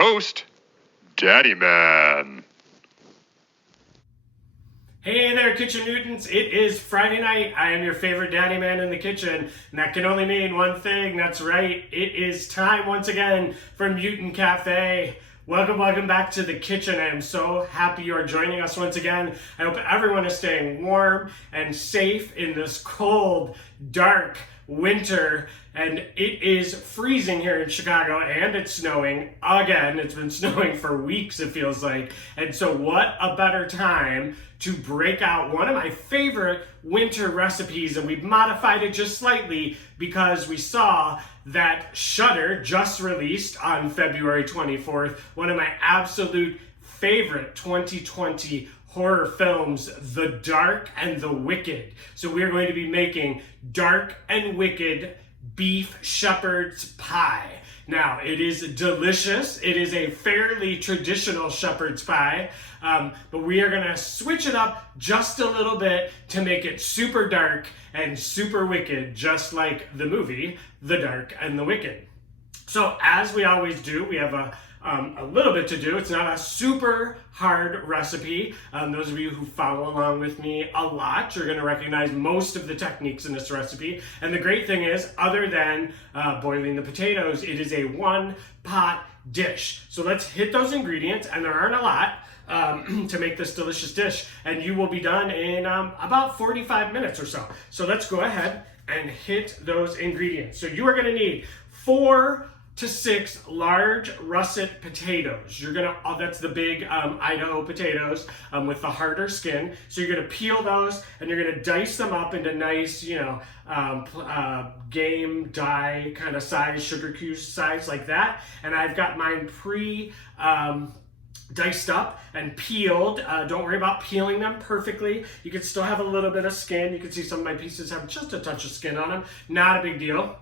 host, Daddy Man. Hey there, Kitchen Newtons. It is Friday night. I am your favorite daddy man in the kitchen, and that can only mean one thing. That's right. It is time once again for Mutant Cafe. Welcome back to the kitchen. I am so happy you are joining us once again. I hope everyone is staying warm and safe in this cold, dark winter, and it is freezing here in Chicago, and it's snowing again. It's been snowing for weeks, it feels like. And so what a better time to break out one of my favorite winter recipes, and we've modified it just slightly because we saw that Shudder just released on February 24th, one of my absolute favorite 2020 horror films, The Dark and the Wicked. So we are going to be making Dark and Wicked beef shepherd's pie. Now, it is delicious. It is a fairly traditional shepherd's pie, but we are gonna switch it up just a little bit to make it super dark and super wicked, just like the movie, The Dark and the Wicked. So as we always do, we have a little bit to do. It's not a super hard recipe. Those of you who follow along with me a lot, you're going to recognize most of the techniques in this recipe. And the great thing is, other than boiling the potatoes, it is a one-pot dish. So let's hit those ingredients, and there aren't a lot to make this delicious dish, and you will be done in about 45 minutes or so. So let's go ahead and hit those ingredients. So you are going to need 4 to 6 large russet potatoes. You're gonna, that's the big Idaho potatoes with the harder skin. So you're gonna peel those and you're gonna dice them up into nice, game die kind of size, sugar cube size like that. And I've got mine diced up and peeled. Don't worry about peeling them perfectly. You can still have a little bit of skin. You can see some of my pieces have just a touch of skin on them. Not a big deal.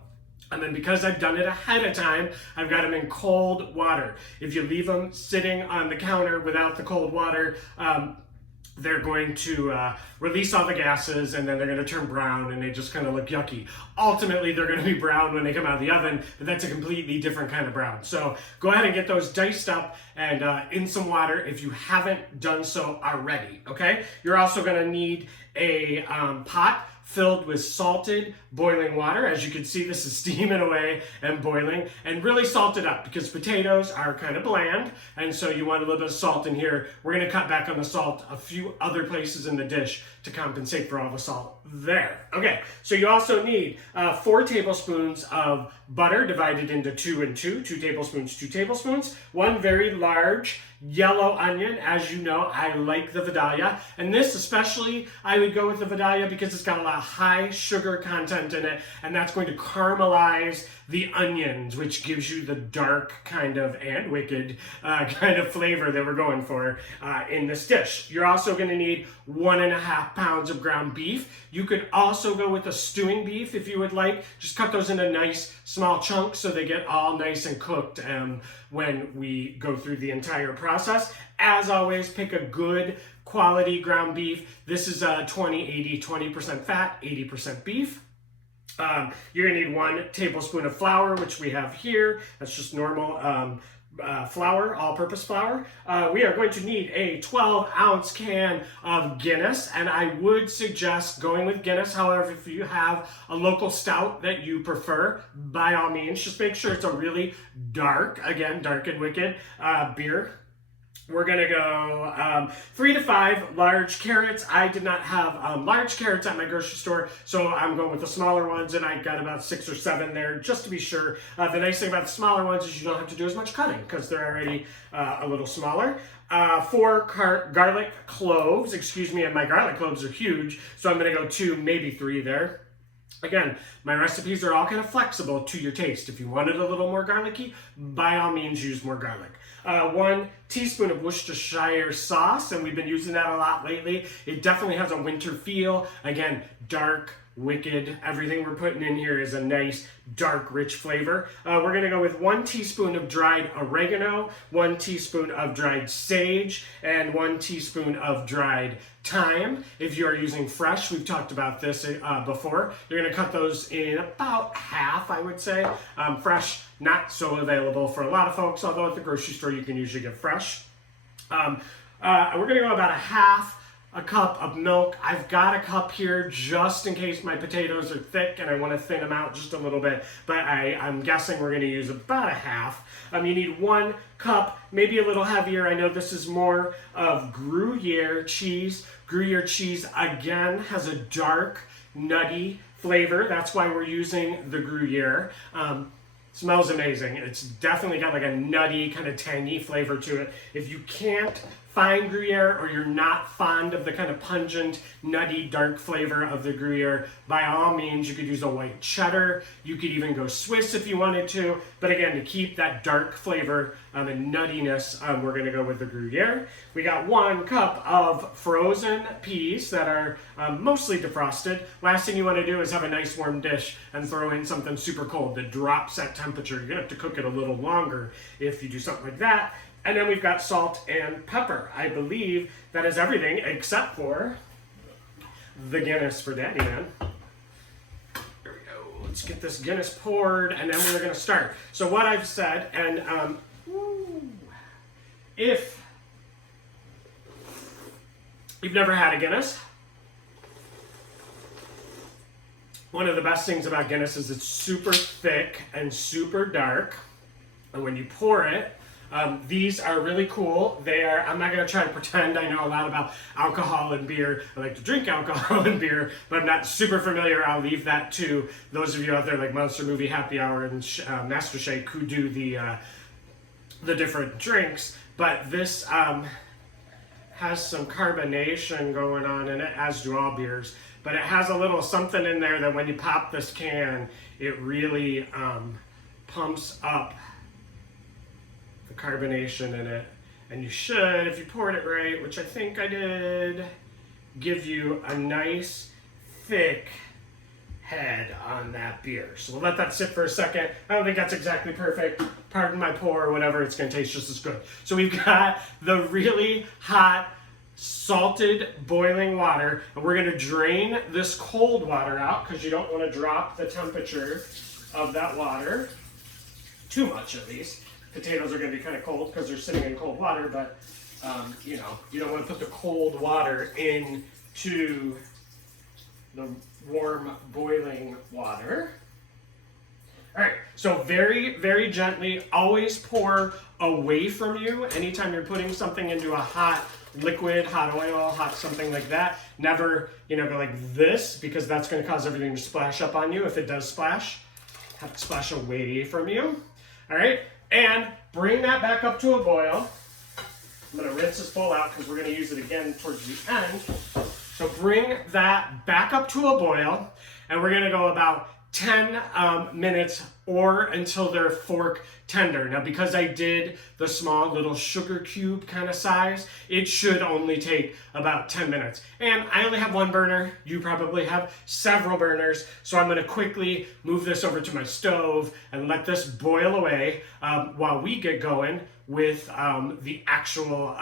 And then because I've done it ahead of time, I've got them in cold water. If you leave them sitting on the counter without the cold water, they're going to release all the gases, and then they're going to turn brown, and they just kind of look yucky. Ultimately, they're going to be brown when they come out of the oven, but that's a completely different kind of brown. So go ahead and get those diced up and in some water if you haven't done so already, okay? You're also going to need a pot filled with salted boiling water. As you can see, this is steaming away and boiling, and really salt it up because potatoes are kind of bland, and so you want a little bit of salt in here. We're gonna cut back on the salt a few other places in the dish to compensate for all the salt there. Okay, so you also need 4 tablespoons of butter divided into 2 and 2, 2 tablespoons, 1 very large yellow onion. As you know, I like the Vidalia, and this especially, I would go with the Vidalia because it's got a lot of high sugar content in it, and that's going to caramelize the onions, which gives you the dark kind of, and wicked kind of flavor that we're going for in this dish. You're also going to need 1.5 pounds of ground beef. You could also go with a stewing beef if you would like. Just cut those into nice small chunks so they get all nice and cooked when we go through the entire process. As always, pick a good quality ground beef. This is 20-80, 20% fat, 80% beef. You're gonna need 1 tablespoon of flour, which we have here. That's just normal flour, all-purpose flour. We are going to need a 12-ounce can of Guinness, and I would suggest going with Guinness. However, if you have a local stout that you prefer, by all means, just make sure it's a really dark, again, dark and wicked beer. We're gonna go 3 to 5 large carrots. I did not have large carrots at my grocery store, so I'm going with the smaller ones, and I got about 6 or 7 there, just to be sure. The nice thing about the smaller ones is you don't have to do as much cutting, because they're already a little smaller. 4 garlic cloves, and my garlic cloves are huge, so I'm gonna go 2, maybe 3 there. Again, my recipes are all kind of flexible to your taste. If you wanted a little more garlicky, by all means use more garlic. 1 teaspoon of Worcestershire sauce, and we've been using that a lot lately. It definitely has a winter feel. Again, dark, wicked. Everything we're putting in here is a nice, dark, rich flavor. We're gonna go with 1 teaspoon of dried oregano, 1 teaspoon of dried sage, and 1 teaspoon of dried thyme. If you are using fresh, we've talked about this before, you're gonna cut those in about half, I would say. Fresh, not so available for a lot of folks, although at the grocery store you can usually get fresh. We're gonna go about a cup of milk. I've got a cup here just in case my potatoes are thick and I want to thin them out just a little bit, but I'm guessing we're going to use about a half. You need 1 cup, maybe a little heavier. I know this is more of Gruyere cheese. Gruyere cheese, again, has a dark, nutty flavor. That's why we're using the Gruyere. Smells amazing. It's definitely got like a nutty, kind of tangy flavor to it. If you can't find Gruyere, or you're not fond of the kind of pungent, nutty, dark flavor of the Gruyere, by all means, you could use a white cheddar. You could even go Swiss if you wanted to. But again, to keep that dark flavor and nuttiness, we're going to go with the Gruyere. We got 1 cup of frozen peas that are mostly defrosted. Last thing you want to do is have a nice warm dish and throw in something super cold that drops that temperature. You're going to have to cook it a little longer if you do something like that. And then we've got salt and pepper. I believe that is everything except for the Guinness for Daddy Man. There we go. Let's get this Guinness poured, and then we're going to start. So what I've said, and if you've never had a Guinness, one of the best things about Guinness is it's super thick and super dark. And when you pour it, these are really cool. I'm not going to try to pretend I know a lot about alcohol and beer. I like to drink alcohol and beer, but I'm not super familiar. I'll leave that to those of you out there like Monster Movie Happy Hour and Master Shake who do the different drinks. But this has some carbonation going on in it, as do all beers. But it has a little something in there that when you pop this can, it really pumps up the carbonation in it, and you should, if you poured it right, which I think I did, give you a nice thick head on that beer. So we'll let that sit for a second. I don't think that's exactly perfect. Pardon my pour or whatever, it's going to taste just as good. So we've got the really hot salted boiling water, and we're going to drain this cold water out because you don't want to drop the temperature of that water too much, at least. Potatoes are going to be kind of cold because they're sitting in cold water, but you don't want to put the cold water into the warm boiling water. All right, so very, very gently, always pour away from you anytime you're putting something into a hot liquid, hot oil, hot something like that. Never, go like this, because that's going to cause everything to splash up on you. If it does splash, have to splash away from you. All right. And bring that back up to a boil. I'm going to rinse this bowl out because we're going to use it again towards the end. So bring that back up to a boil, and we're going to go about 10 minutes or until they're fork tender. Now, because I did the small little sugar cube kind of size, it should only take about 10 minutes. And I only have 1 burner. You probably have several burners. So I'm going to quickly move this over to my stove and let this boil away while we get going with the actual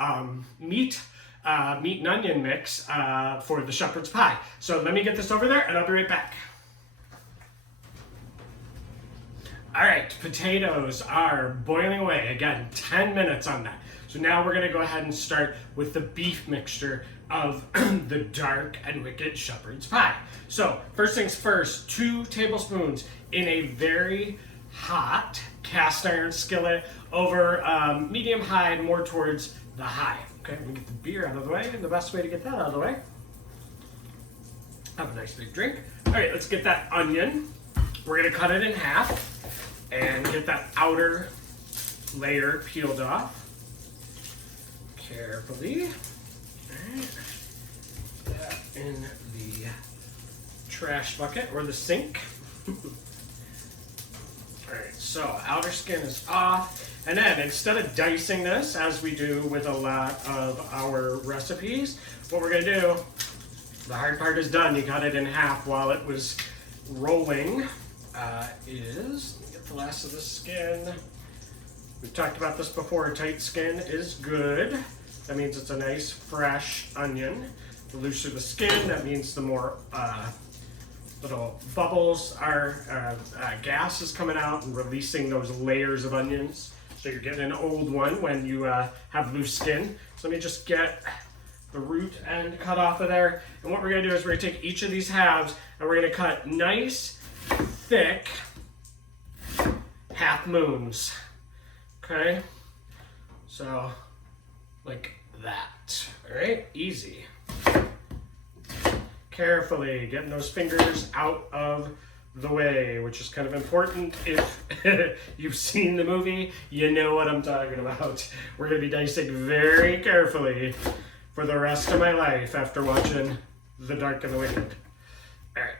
meat and onion mix for the shepherd's pie. So let me get this over there and I'll be right back. All right, potatoes are boiling away. Again, 10 minutes on that. So now we're gonna go ahead and start with the beef mixture of the dark and wicked shepherd's pie. So first things first, 2 tablespoons in a very hot cast iron skillet over medium high, more towards the high. Okay, we get the beer out of the way, and the best way to get that out of the way, have a nice big drink. All right, let's get that onion. We're gonna cut it in half and get that outer layer peeled off carefully. All right. Put that in the trash bucket or the sink. All right, so outer skin is off. And then instead of dicing this, as we do with a lot of our recipes, what we're gonna do The hard part is done. You cut it in half while it was rolling. Let me get the last of the skin. We've talked about this before. Tight skin is good. That means it's a nice, fresh onion. The looser the skin, that means the more little bubbles are, gas is coming out and releasing those layers of onions. So you're getting an old one when you have loose skin. So let me just get the root end cut off of there. And what we're gonna do is we're gonna take each of these halves and we're gonna cut nice, thick half moons. Okay? So, like that. All right, easy. Carefully getting those fingers out of the way, which is kind of important. If you've seen the movie, you know what I'm talking about. We're gonna be dicing very carefully for the rest of my life after watching The Dark and the Wicked. All right,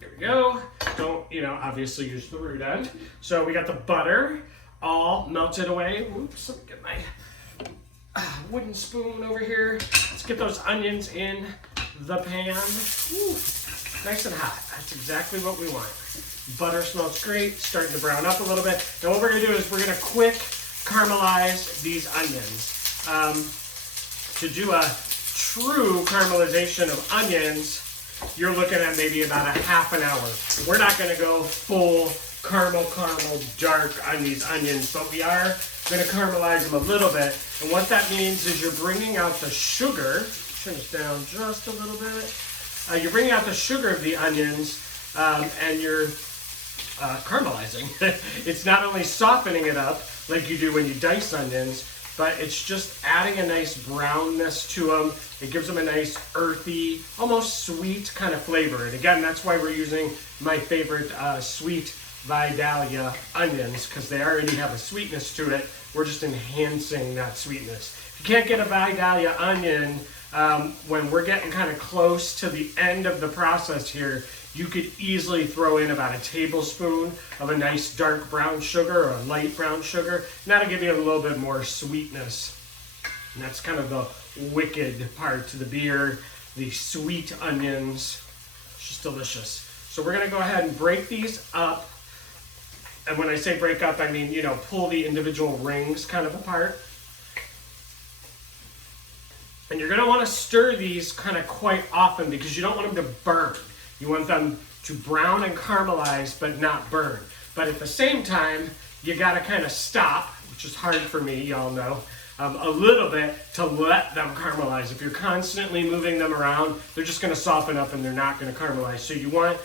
here we go. Don't, obviously use the root end. So we got the butter all melted away. Oops, let me get my wooden spoon over here. Let's get those onions in the pan. Ooh, nice and hot. That's exactly what we want. Butter smells great, starting to brown up a little bit. Now what we're gonna do is we're gonna quick caramelize these onions. To do a true caramelization of onions, you're looking at maybe about a half an hour. We're not gonna go full caramel dark on these onions, but we are gonna caramelize them a little bit. And what that means is you're bringing out the sugar. Turn this down just a little bit. You're bringing out the sugar of the onions and you're caramelizing. It's not only softening it up like you do when you dice onions, but it's just adding a nice brownness to them. It gives them a nice earthy, almost sweet kind of flavor. And again, that's why we're using my favorite sweet Vidalia onions, because they already have a sweetness to it. We're just enhancing that sweetness. If you can't get a Vidalia onion, when we're getting kind of close to the end of the process here, you could easily throw in about a tablespoon of a nice dark brown sugar or a light brown sugar, and that'll give you a little bit more sweetness. And that's kind of the wicked part to the beer, the sweet onions. It's just delicious. So we're gonna go ahead and break these up. And when I say break up, I mean, pull the individual rings kind of apart. And you're gonna wanna stir these kind of quite often because you don't want them to burn. You want them to brown and caramelize, but not burn. But at the same time, you gotta kind of stop, which is hard for me, y'all know, a little bit to let them caramelize. If you're constantly moving them around, they're just gonna soften up and they're not gonna caramelize. So you want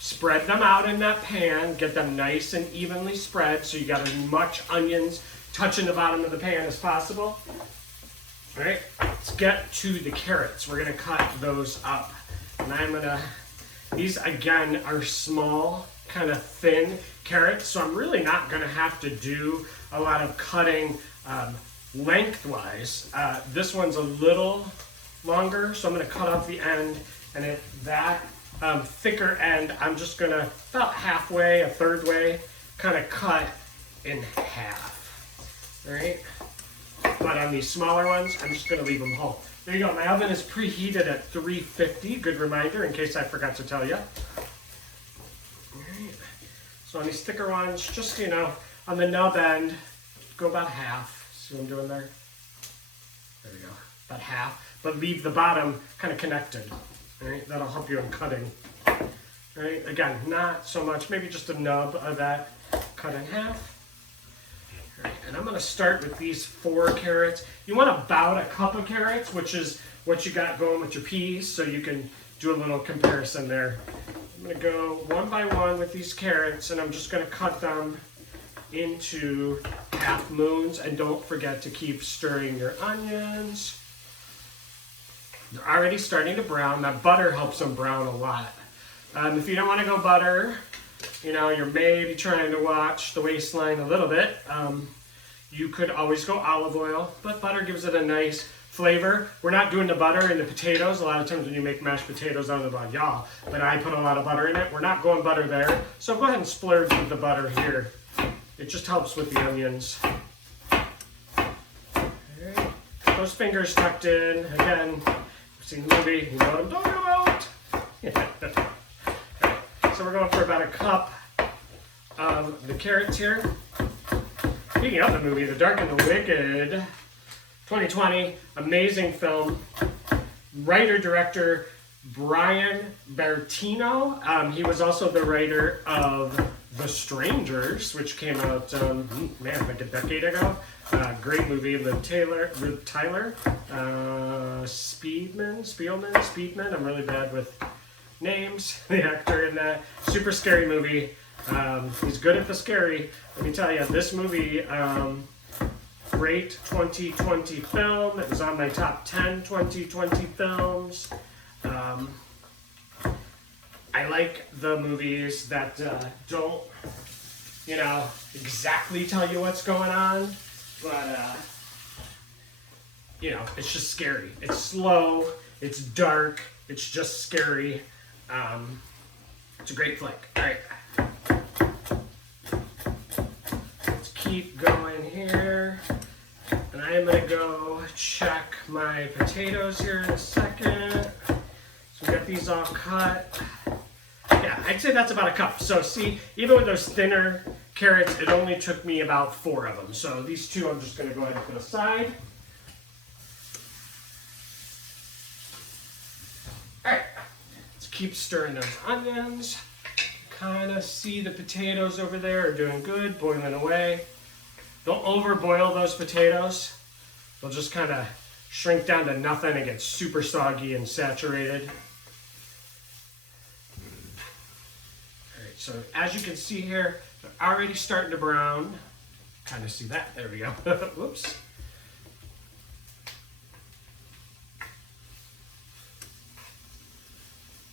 spread them out in that pan, get them nice and evenly spread, so you got as much onions touching the bottom of the pan as possible. All right, let's get to the carrots. We're gonna cut those up. And these again are small, kind of thin carrots, so I'm really not gonna have to do a lot of cutting lengthwise. This one's a little longer, so I'm gonna cut off the end, and at that thicker end, I'm just gonna about halfway, a third way, kind of cut in half. All right. But on these smaller ones, I'm just gonna leave them whole. There you go, my oven is preheated at 350. Good reminder in case I forgot to tell you. All right. So on these thicker ones, just, on the nub end, go about half. See what I'm doing there? There we go, about half. But leave the bottom kind of connected. All right, that'll help you in cutting. All right, again, not so much, maybe just a nub of that cut in half. All right, and I'm gonna start with these 4 carrots. You want about a cup of carrots, which is what you got going with your peas, so you can do a little comparison there. I'm gonna go one by one with these carrots, and I'm just gonna cut them into half moons, and don't forget to keep stirring your onions. They're already starting to brown. That butter helps them brown a lot. If you don't want to go butter, you're maybe trying to watch the waistline a little bit. You could always go olive oil, but butter gives it a nice flavor. We're not doing the butter in the potatoes. A lot of times when you make mashed potatoes, I don't know about y'all, but I put a lot of butter in it. We're not going butter there. So go ahead and splurge with the butter here. It just helps with the onions. All right. Those fingers tucked in. Again, seen the movie, you know what I'm talking about. cup of the carrots here. Speaking of the movie, The Dark and the Wicked, 2020, amazing film. Writer-director Brian Bertino. He was also the writer of The Strangers, which came out, like a decade ago. Great movie. Liv Tyler, Speedman. I'm really bad with names. The actor in that. Super scary movie. He's good at the scary. Let me tell you, this movie, great 2020 film. It was on my top 10 2020 films. I like the movies that don't, exactly tell you what's going on, but, it's just scary. It's slow, it's dark, it's just scary. It's a great flick. All right. Let's keep going here. And I am going to go check my potatoes here in a second. So we got these all cut. Yeah, I'd say that's about a cup. So see, even with those thinner carrots, it only took me about 4 of them. So these 2 I'm just going to go ahead and put aside. All right, let's keep stirring those onions. Kind of see the potatoes over there are doing good, boiling away. Don't overboil those potatoes. They'll just kind of shrink down to nothing and get super soggy and saturated. All right, so as you can see here, they're already starting to brown. Kind of see that. There we go. Whoops.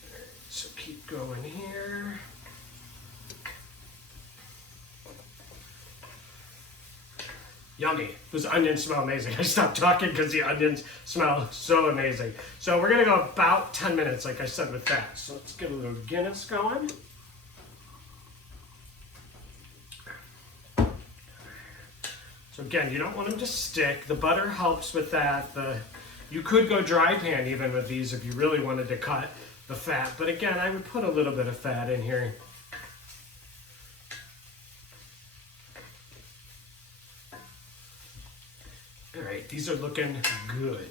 All right, so keep going here. Yummy. Those onions smell amazing. I stopped talking because the onions smell so amazing. So we're going to go about 10 minutes, like I said, with that. So let's get a little Guinness going. So again, you don't want them to stick. The butter helps with that. You could go dry pan even with these if you really wanted to cut the fat. But again, I would put a little bit of fat in here. All right, these are looking good.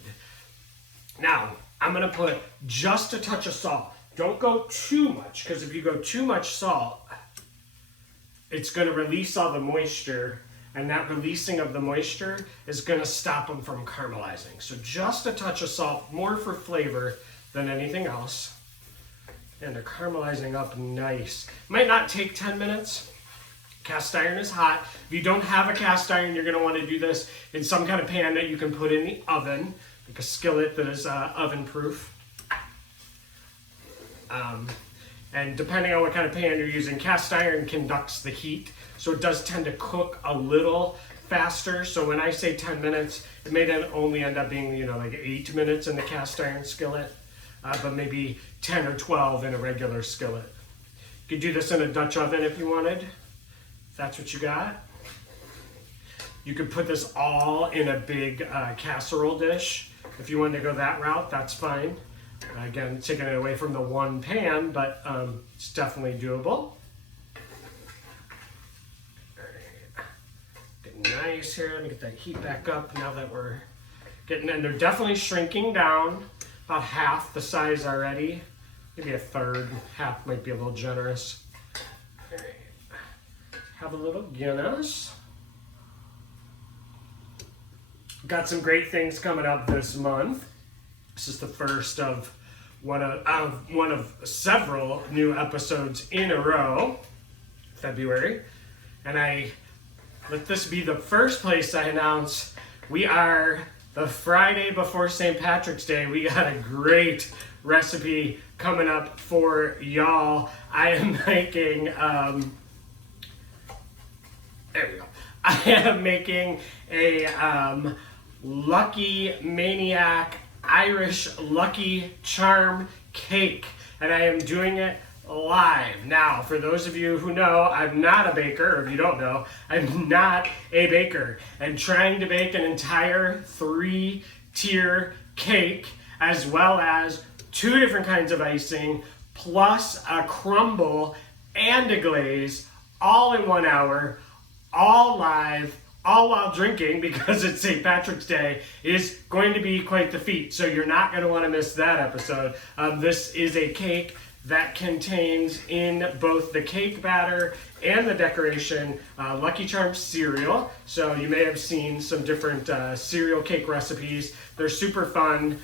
Now, I'm gonna put just a touch of salt. Don't go too much, because if you go too much salt, it's gonna release all the moisture, and that releasing of the moisture is gonna stop them from caramelizing. So just a touch of salt, more for flavor than anything else. And they're caramelizing up nice. Might not take 10 minutes. Cast iron is hot. If you don't have a cast iron, you're going to want to do this in some kind of pan that you can put in the oven, like a skillet that is oven proof. And depending on what kind of pan you're using, cast iron conducts the heat, so it does tend to cook a little faster. So when I say 10 minutes, it may then only end up being, like 8 minutes in the cast iron skillet, but maybe 10 or 12 in a regular skillet. You could do this in a Dutch oven if you wanted. That's what you got. You could put this all in a big casserole dish. If you wanted to go that route, that's fine. Again, taking it away from the one pan, but it's definitely doable. All right. Getting nice here. Let me get that heat back up now that we're getting in. They're definitely shrinking down. About half the size already. Maybe a third. Half might be a little generous. All right. Have a little Guinness. Got some great things coming up this month. This is the first of one of several new episodes in a row, February. And let this be the first place I announce we are the Friday before St. Patrick's Day. We got a great recipe coming up for y'all. I am making, there we go. I am making a Lucky Maniac Irish Lucky Charm cake, and I am doing it live. Now, for those of you who know, I'm not a baker, or if you don't know, I'm not a baker. And trying to bake an entire 3-tier cake, as well as 2 different kinds of icing, plus a crumble, and a glaze, all in 1 hour, all live, all while drinking, because it's St. Patrick's Day, is going to be quite the feat. So you're not going to want to miss that episode. This is a cake that contains in both the cake batter and the decoration Lucky Charms cereal. So you may have seen some different cereal cake recipes. They're super fun.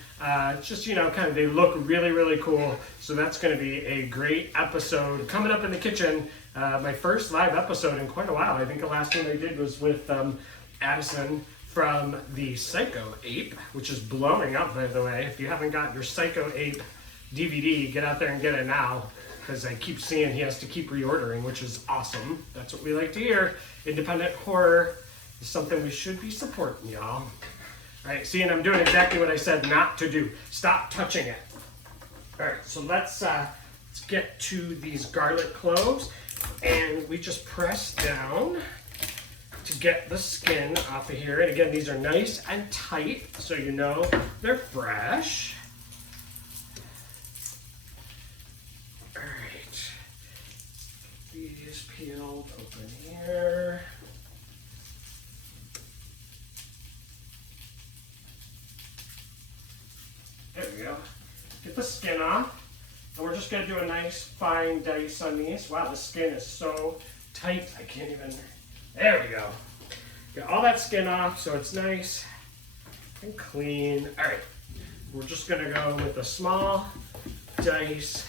Just, kind of, they look really, really cool. So that's going to be a great episode coming up in the kitchen. My first live episode in quite a while. I think the last one I did was with Addison from the Psycho Ape, which is blowing up, by the way. If you haven't got your Psycho Ape DVD, get out there and get it now, because I keep seeing he has to keep reordering, which is awesome. That's what we like to hear. Independent horror is something we should be supporting, y'all. All right, see, and I'm doing exactly what I said not to do. Stop touching it. All right, so let's get to these garlic cloves, and we just press down to get the skin off of here. And again, these are nice and tight, so you know they're fresh. These peeled open here. There we go. Get the skin off. And we're just going to do a nice fine dice on these. Wow, the skin is so tight, I can't even. There we go. Get all that skin off so it's nice and clean. All right, we're just going to go with a small dice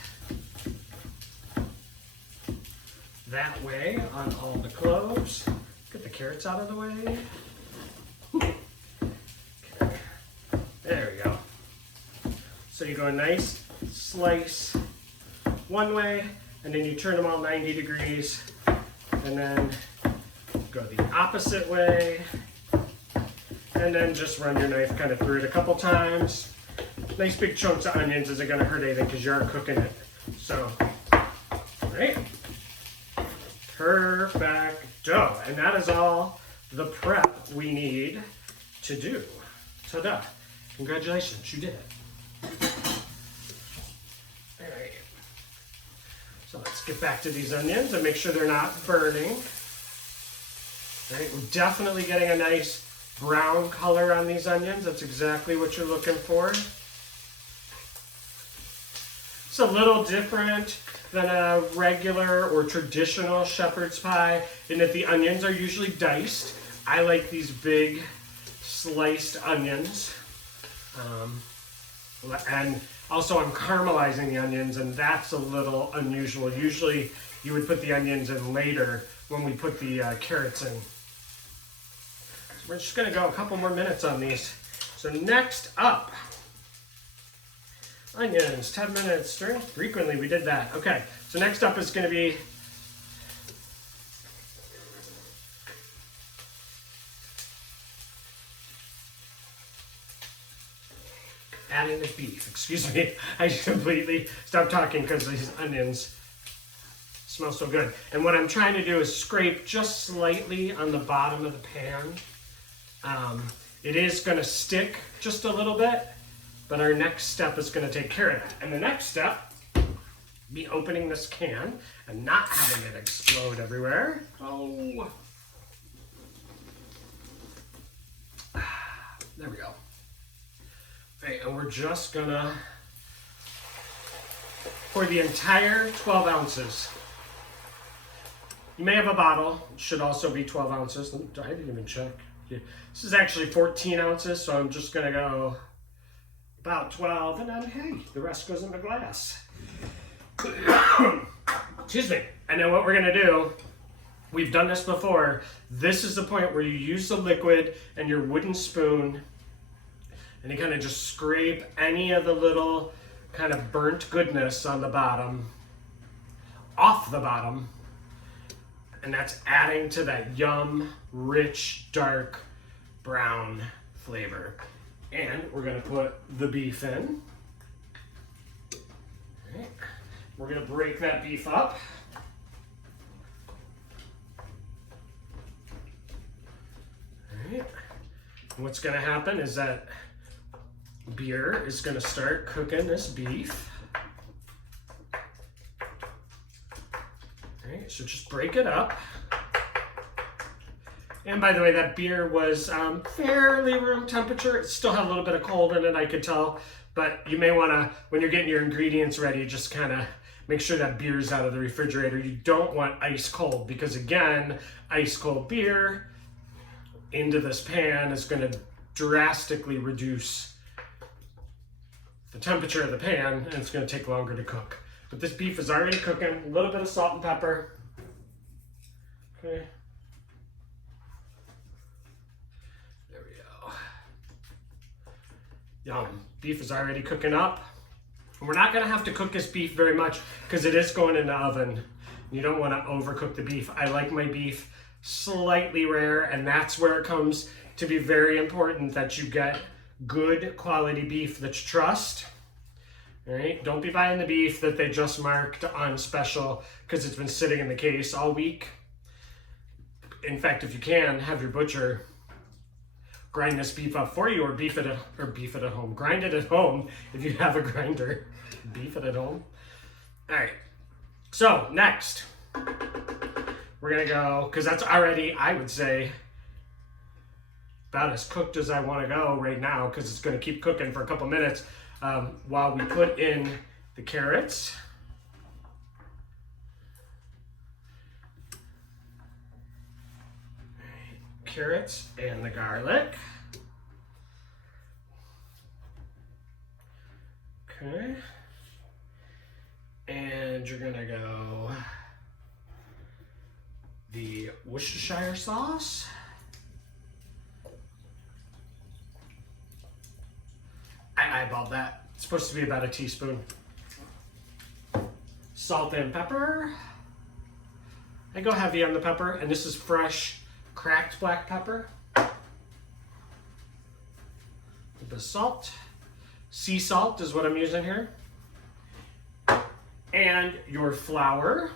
that way on all the cloves. Get the carrots out of the way. Okay. There we go. So you go a nice slice one way, and then you turn them all 90 degrees, and then go the opposite way, and then just run your knife kind of through it a couple times. Nice big chunks of onions isn't going to hurt anything because you are cooking it. So, all right. Perfecto. And that is all the prep we need to do. Ta-da. Congratulations, you did it. All right. So let's get back to these onions and make sure they're not burning. All right, we're definitely getting a nice brown color on these onions. That's exactly what you're looking for. It's a little different than a regular or traditional shepherd's pie in that the onions are usually diced. I like these big sliced onions. And also I'm caramelizing the onions, and that's a little unusual. Usually you would put the onions in later when we put the carrots in. So we're just gonna go a couple more minutes on these. So next up, onions, 10 minutes, stir frequently. We did that. Okay, so next up is going to be adding the beef. Excuse me, I completely stopped talking because these onions smell so good. And what I'm trying to do is scrape just slightly on the bottom of the pan. It is going to stick just a little bit, but our next step is going to take care of that. And the next step, be opening this can and not having it explode everywhere. Oh. There we go. Okay, and we're just gonna pour the entire 12 ounces. You may have a bottle, it should also be 12 ounces. I didn't even check. This is actually 14 ounces, so I'm just gonna go about 12, and then, hey, the rest goes in the glass. Excuse me. And then what we're gonna do, we've done this before, this is the point where you use the liquid and your wooden spoon, and you kind of just scrape any of the little kind of burnt goodness on the bottom, off the bottom, and that's adding to that yum, rich, dark, brown flavor. And we're gonna put the beef in. All right. We're gonna break that beef up. All right. And what's gonna happen is that beer is gonna start cooking this beef. right, so just break it up. And by the way, that beer was fairly room temperature. It still had a little bit of cold in it, I could tell. But you may want to, when you're getting your ingredients ready, just kind of make sure that beer's out of the refrigerator. You don't want ice cold because, again, ice cold beer into this pan is going to drastically reduce the temperature of the pan, and it's going to take longer to cook. But this beef is already cooking. A little bit of salt and pepper. Okay. There we go. Yum. Beef is already cooking up. And we're not going to have to cook this beef very much because it is going in the oven. You don't want to overcook the beef. I like my beef slightly rare, and that's where it comes to be very important that you get good quality beef that you trust. All right, don't be buying the beef that they just marked on special because it's been sitting in the case all week. In fact, if you can, have your butcher grind this beef up for you, or beef it at home. Grind it at home if you have a grinder. Beef it at home. All right. So next, we're gonna go, because that's already, I would say, about as cooked as I want to go right now, because it's going to keep cooking for a couple minutes while we put in the carrots. Carrots and the garlic. Okay. And you're going to go the Worcestershire sauce. I eyeballed that. It's supposed to be about a teaspoon. Salt and pepper. I go heavy on the pepper, and this is fresh cracked black pepper. A bit of salt. Sea salt is what I'm using here. And your flour.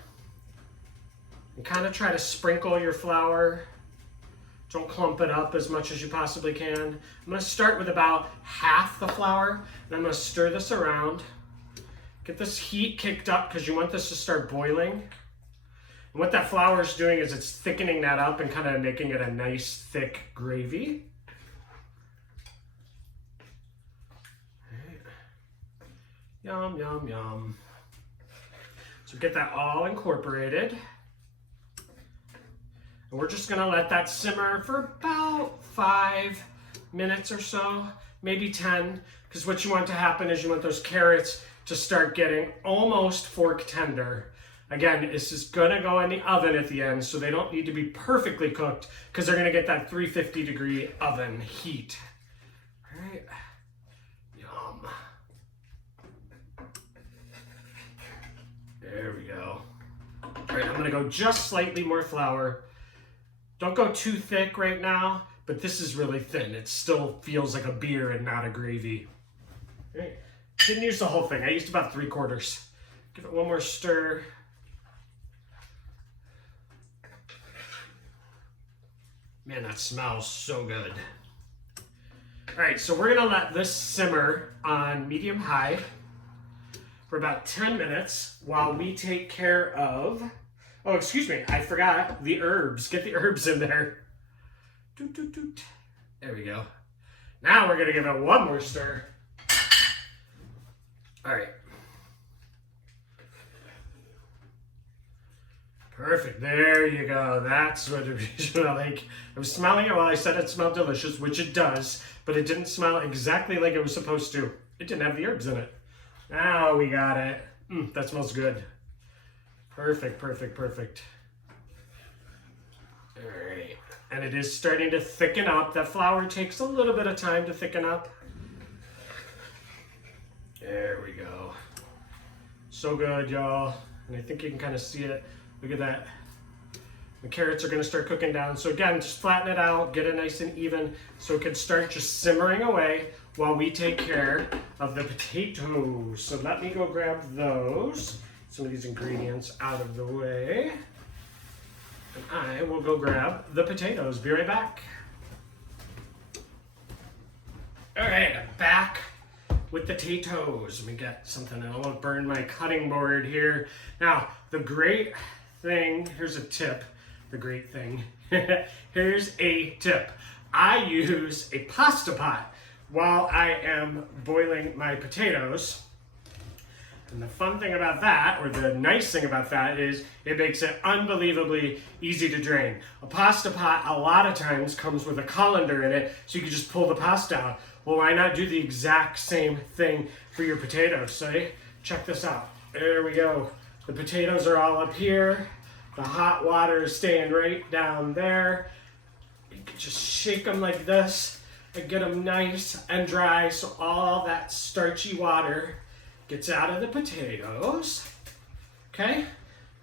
And kind of try to sprinkle your flour. Don't clump it up as much as you possibly can. I'm going to start with about half the flour, and I'm going to stir this around. Get this heat kicked up because you want this to start boiling. And what that flour is doing is it's thickening that up and kind of making it a nice thick gravy. Right. Yum, yum, yum. So get that all incorporated. And we're just gonna let that simmer for about 5 minutes or so, maybe 10, because what you want to happen is you want those carrots to start getting almost fork tender. Again, this is gonna go in the oven at the end, so they don't need to be perfectly cooked because they're gonna get that 350-degree oven heat. All right, yum. There we go. All right, I'm gonna go just slightly more flour. Don't go too thick right now, but this is really thin. It still feels like a beer and not a gravy. Right. Didn't use the whole thing. I used about 3/4. Give it one more stir. Man, that smells so good. All right, so we're gonna let this simmer on medium-high for about 10 minutes while we take care of, oh, excuse me, I forgot the herbs. Get the herbs in there. Doot, doot, doot. There we go. Now we're gonna give it one more stir. All right. Perfect, there you go. That's what it smelled like. I was smelling it while I said it smelled delicious, which it does, but it didn't smell exactly like it was supposed to. It didn't have the herbs in it. Now we got it. That smells good. Perfect, perfect, perfect. All right, and it is starting to thicken up. That flour takes a little bit of time to thicken up. There we go. So good, y'all. And I think you can kind of see it. Look at that. The carrots are going to start cooking down. So again, just flatten it out, get it nice and even so it can start just simmering away while we take care of the potatoes. So let me go grab those. Some of these ingredients out of the way. And I will go grab the potatoes. Be right back. All right, I'm back with the potatoes. Let me get something. I don't want to burn my cutting board here. Now, the great thing, here's a tip, the great thing. Here's a tip. I use a pasta pot while I am boiling my potatoes. And the fun thing about that, or the nice thing about that, is it makes it unbelievably easy to drain. A pasta pot a lot of times comes with a colander in it, so you can just pull the pasta out. Well, why not do the exact same thing for your potatoes? So check this out. There we go. The potatoes are all up here. The hot water is staying right down there. You can just shake them like this and get them nice and dry, so all that starchy water gets out of the potatoes. Okay,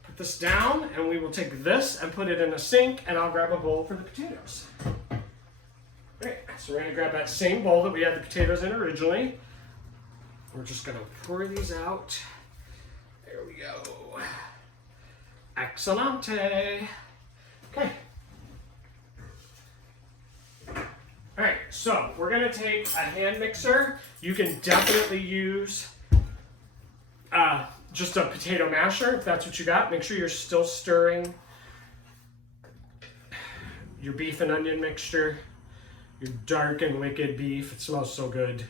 put this down and we will take this and put it in a sink, and I'll grab a bowl for the potatoes. Alright, so we're gonna grab that same bowl that we had the potatoes in originally. We're just gonna pour these out. There we go. Excellente. Okay. Alright, so we're gonna take a hand mixer. You can definitely use just a potato masher if that's what you got. Make sure you're still stirring your beef and onion mixture, your dark and wicked beef. It smells so good.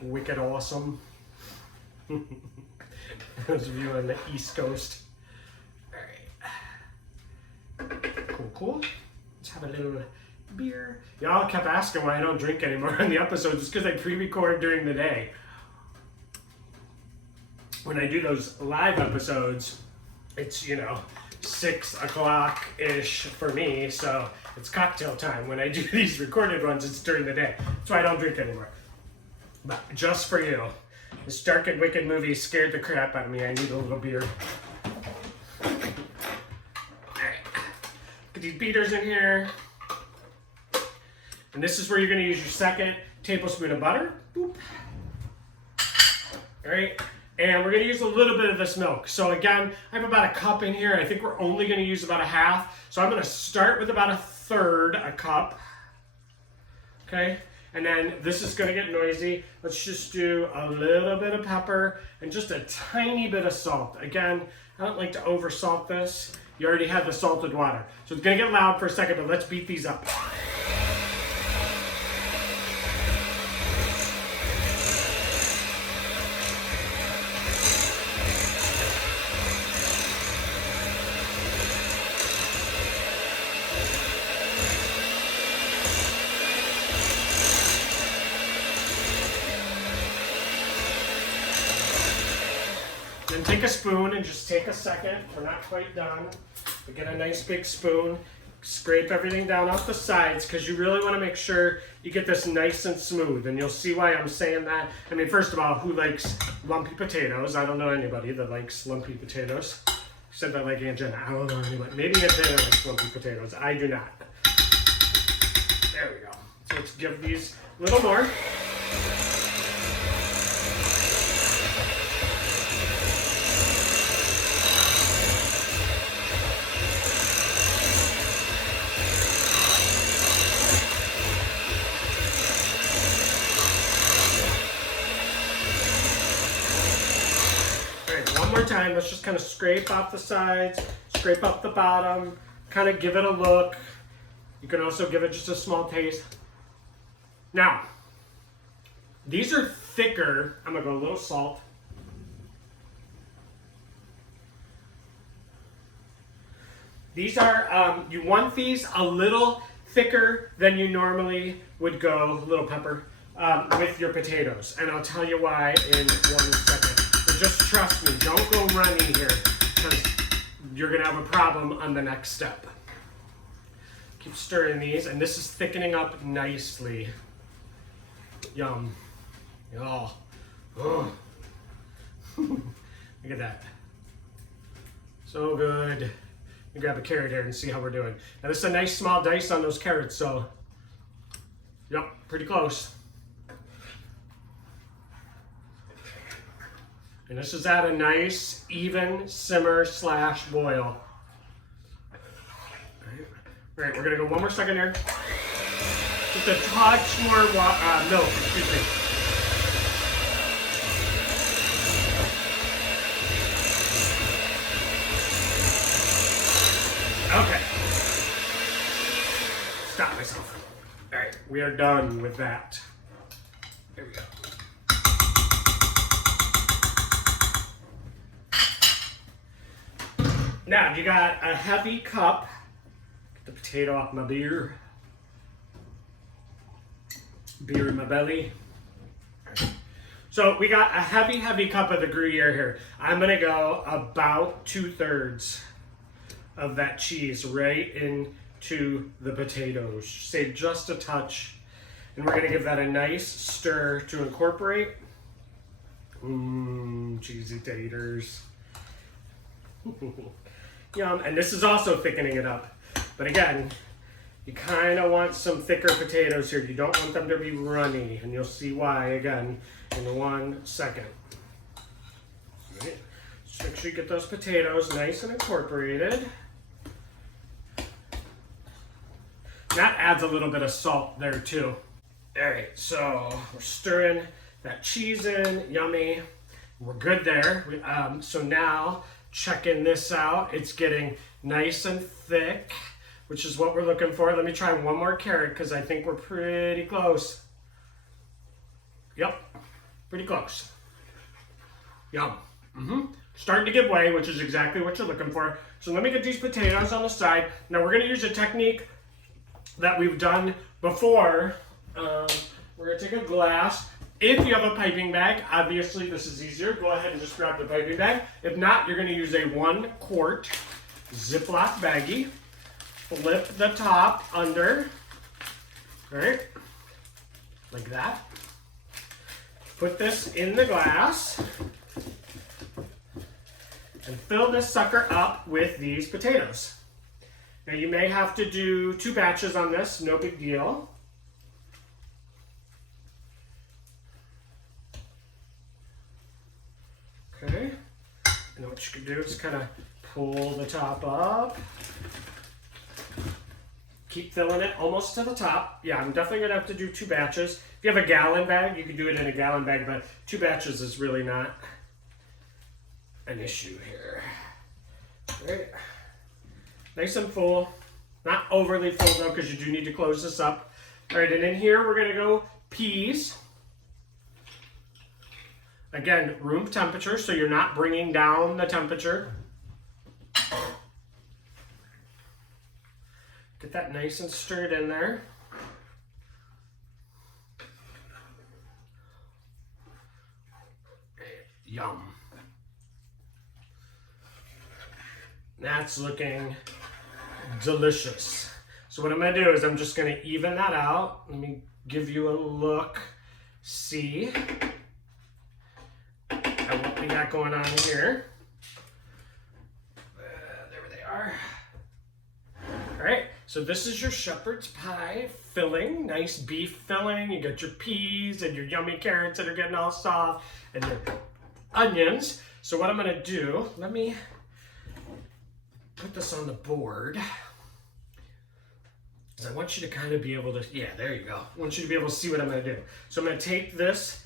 Wicked awesome. Those of you on the East Coast. Alright. Cool. Let's have a little beer. Y'all kept asking why I don't drink anymore on the episodes. It's because I pre-record during the day. When I do those live episodes, it's, 6 o'clock-ish for me, so it's cocktail time. When I do these recorded ones, it's during the day. That's why I don't drink anymore. But just for you, this Dark and Wicked movie scared the crap out of me. I need a little beer. Alright. Get these beaters in here. And this is where you're going to use your second tablespoon of butter. Boop. Alright. And we're going to use a little bit of this milk. So again, I have about a cup in here. I think we're only going to use about a half. So I'm going to start with about a third a cup. Okay? And then this is going to get noisy. Let's just do a little bit of pepper and just a tiny bit of salt. Again, I don't like to over salt this. You already had the salted water. So it's going to get loud for a second, but let's beat these up. Then take a spoon and just take a second. We're not quite done. We get a nice big spoon. Scrape everything down off the sides because you really want to make sure you get this nice and smooth. And you'll see why I'm saying that. I mean, first of all, who likes lumpy potatoes? I don't know anybody that likes lumpy potatoes. I said that like Aunt Jenna. I don't know anybody. Maybe Aunt Jenna likes lumpy potatoes. I do not. There we go. So let's give these a little more. Time, let's just kind of scrape off the sides, scrape up the bottom, kind of give it a look. You can also give it just a small taste. Now, these are thicker. I'm gonna go a little salt. These are, you want these a little thicker than you normally would go, a little pepper, with your potatoes. And I'll tell you why in 1 second. Just trust me, don't go running here because you're going to have a problem on the next step. Keep stirring these, and this is thickening up nicely. Yum. Oh. Oh. Look at that. So good. Let me grab a carrot here and see how we're doing. Now this is a nice small dice on those carrots, so yep, pretty close. And this is at a nice, even simmer / boil. All right, we're gonna go 1 more second here. Just a touch more milk, excuse me. myself. All right, we are done with that. There we go. Now, you got a heavy cup. Get the potato off my beer. Beer in my belly. So we got a heavy cup of the Gruyere here. I'm gonna go about 2/3 of that cheese right into the potatoes. Save just a touch. And we're gonna give that a nice stir to incorporate. Cheesy taters. Yum. And this is also thickening it up. But again, you kind of want some thicker potatoes here. You don't want them to be runny, and you'll see why again in 1 second. All right. Just make sure you get those potatoes nice and incorporated. That adds a little bit of salt there too. All right, so we're stirring that cheese in, yummy. We're good there. So now checking this out. It's getting nice and thick, which is what we're looking for. Let me try one more carrot because I think we're pretty close. Yep, pretty close. Yum. Starting to give way, which is exactly what you're looking for. So let me get these potatoes on the side. Now we're gonna use a technique that we've done before. We're gonna take a glass. If you have a piping bag, obviously this is easier. Go ahead and just grab the piping bag. If not, you're gonna use a 1 quart Ziploc baggie. Flip the top under, all right, like that. Put this in the glass and fill this sucker up with these potatoes. Now you may have to do 2 batches on this, no big deal. Okay, and then what you can do is kind of pull the top up. Keep filling it almost to the top. Yeah, I'm definitely gonna have to do 2 batches. If you have a gallon bag, you can do it in a gallon bag, but 2 batches is really not an issue here. All right, nice and full. Not overly full though, because you do need to close this up. All right, and in here we're gonna go peas. Again, room temperature, so you're not bringing down the temperature. Get that nice and stirred in there. Yum. That's looking delicious. So what I'm gonna do is I'm just gonna even that out. Let me give you a look. See at what we got going on here. There they are. All right. So this is your shepherd's pie filling, nice beef filling. You got your peas and your yummy carrots that are getting all soft and your onions. So what I'm gonna do, let me put this on the board. Because I want you to kind of be able to, yeah, there you go. I want you to be able to see what I'm gonna do. So I'm gonna take this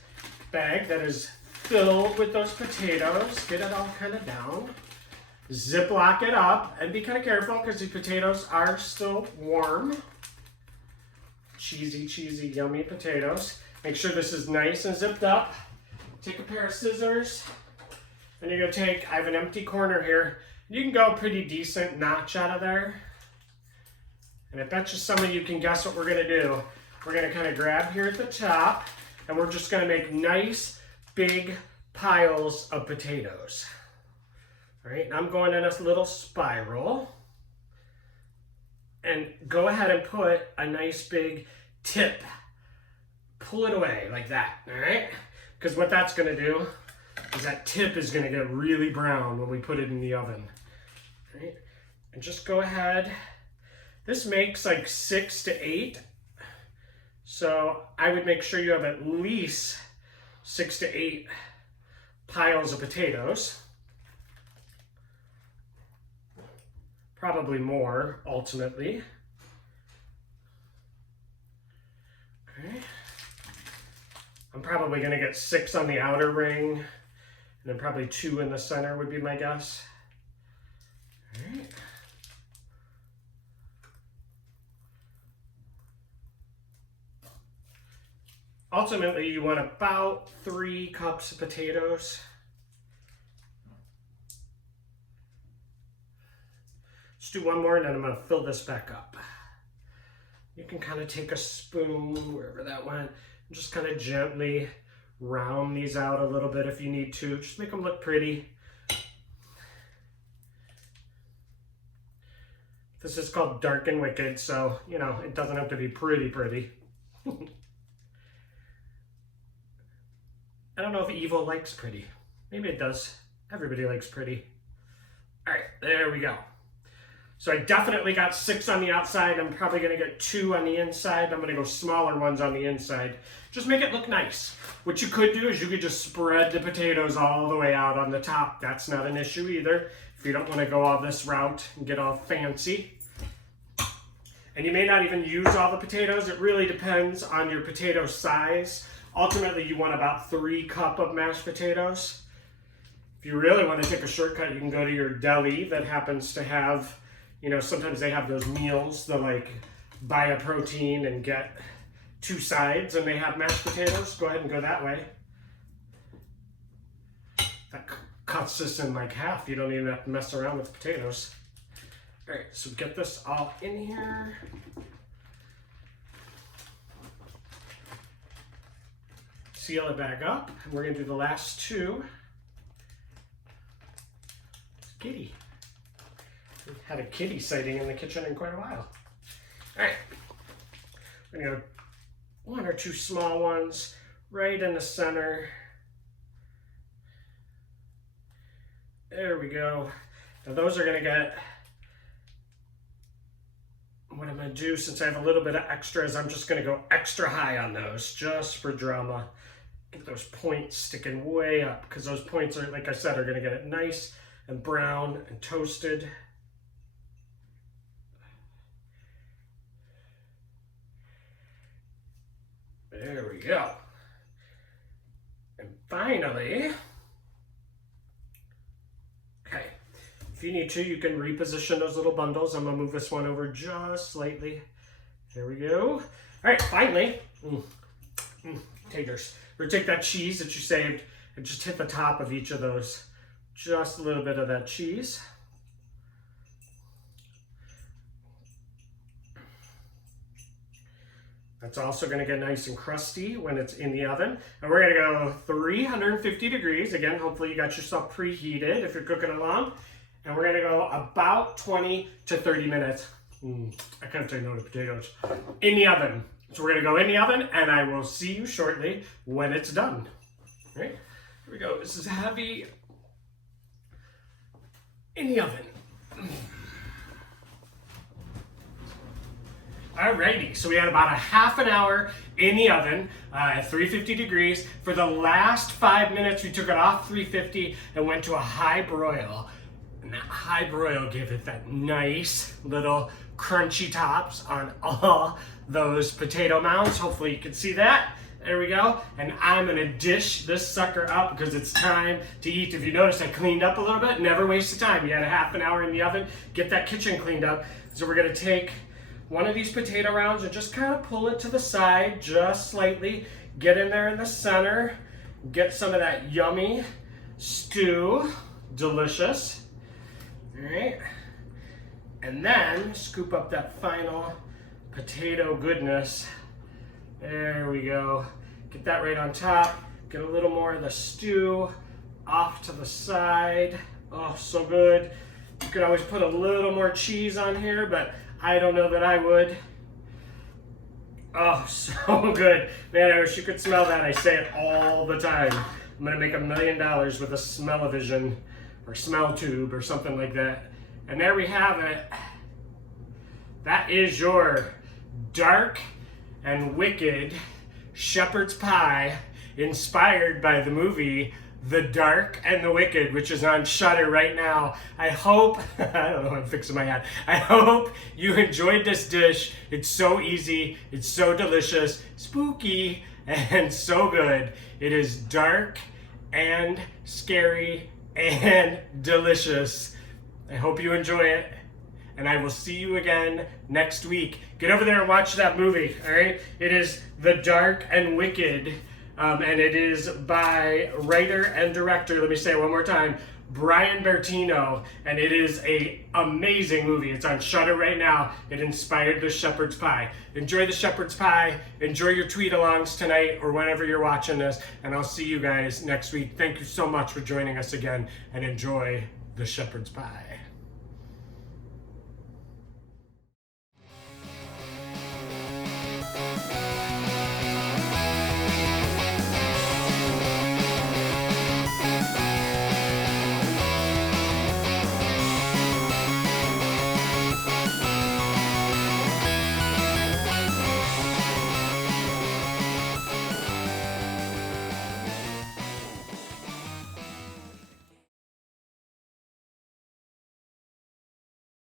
bag that is filled with those potatoes, get it all kind of down. Ziploc it up and be kind of careful because these potatoes are still warm. Cheesy, yummy potatoes. Make sure this is nice and zipped up. Take a pair of scissors and you're gonna take, I have an empty corner here. You can go pretty decent notch out of there. And I bet you some of you can guess what we're gonna do. We're gonna kind of grab here at the top and we're just gonna make nice big piles of potatoes. All right, and I'm going in a little spiral. And go ahead and put a nice big tip. Pull it away like that, all right? Because what that's gonna do is that tip is gonna get really brown when we put it in the oven. All right, and just go ahead. This makes like 6 to 8. So I would make sure you have at least 6 to 8 piles of potatoes. Probably more, ultimately. Okay. I'm probably gonna get 6 on the outer ring, and then probably 2 in the center would be my guess. All right. Ultimately, you want about 3 cups of potatoes. Let's do one more and then I'm going to fill this back up. You can kind of take a spoon, wherever that went, and just kind of gently round these out a little bit if you need to. Just make them look pretty. This is called Dark and Wicked, so, you know, it doesn't have to be pretty. I don't know if evil likes pretty. Maybe it does. Everybody likes pretty. All right, there we go. So I definitely got 6 on the outside. I'm probably gonna get 2 on the inside. I'm gonna go smaller ones on the inside. Just make it look nice. What you could do is you could just spread the potatoes all the way out on the top. That's not an issue either, if you don't wanna go all this route and get all fancy. And you may not even use all the potatoes. It really depends on your potato size. Ultimately, you want about 3 cups of mashed potatoes. If you really want to take a shortcut, you can go to your deli that happens to have, you know, sometimes they have those meals that like buy a protein and get 2 sides and they have mashed potatoes. Go ahead and go that way. That cuts this in like half. You don't even have to mess around with potatoes. All right, so get this all in here. Seal it back up, and we're gonna do the last 2. Kitty. We've had a kitty sighting in the kitchen in quite a while. All right, we're gonna go 1 or 2 small ones right in the center. There we go. Now those are gonna get, what I'm gonna do, since I have a little bit of extra, is I'm just gonna go extra high on those, just for drama. Get those points sticking way up, because those points are, like I said, are gonna get it nice and brown and toasted. There we go. And finally, okay, if you need to, you can reposition those little bundles. I'm gonna move this one over just slightly. There we go. All right, finally, taters. We're gonna take that cheese that you saved and just hit the top of each of those. Just a little bit of that cheese. That's also gonna get nice and crusty when it's in the oven. And we're gonna go 350 degrees. Again, hopefully you got yourself preheated if you're cooking along. And we're gonna go about 20 to 30 minutes. I can't say no to potatoes. In the oven. So we're gonna go in the oven and I will see you shortly when it's done. All right, here we go. This is heavy. In the oven. Alrighty, so we had about a half an hour in the oven at 350 degrees. For the last 5 minutes, we took it off 350 and went to a high broil. And that high broil gave it that nice little crunchy tops on all those potato mounds. Hopefully you can see that. There we go. And I'm gonna dish this sucker up because it's time to eat. If you notice, I cleaned up a little bit. Never waste of time. You had a half an hour in the oven. Get that kitchen cleaned up. So we're gonna take one of these potato rounds and just kind of pull it to the side just slightly. Get in there in the center. Get some of that yummy stew. Delicious. All right. And then scoop up that final potato goodness. There we go. Get that right on top. Get a little more of the stew off to the side. Oh, so good. You could always put a little more cheese on here, but I don't know that I would. Oh, so good. Man, I wish you could smell that. I say it all the time. I'm gonna make $1 million with a smell-o-vision or smell tube or something like that. And there we have it. That is your dark and wicked shepherd's pie inspired by the movie The Dark and the Wicked, which is on Shudder right now. I hope, I don't know, I'm fixing my hat. I hope you enjoyed this dish. It's so easy, it's so delicious, spooky, and so good. It is dark and scary and delicious. I hope you enjoy it. and I will see you again next week. Get over there and watch that movie, all right? It is The Dark and Wicked, and it is by writer and director, let me say it one more time, Brian Bertino, and it is a amazing movie. It's on Shudder right now. It inspired the shepherd's pie. Enjoy the shepherd's pie. Enjoy your tweet-alongs tonight or whenever you're watching this, and I'll see you guys next week. Thank you so much for joining us again, and enjoy the shepherd's pie.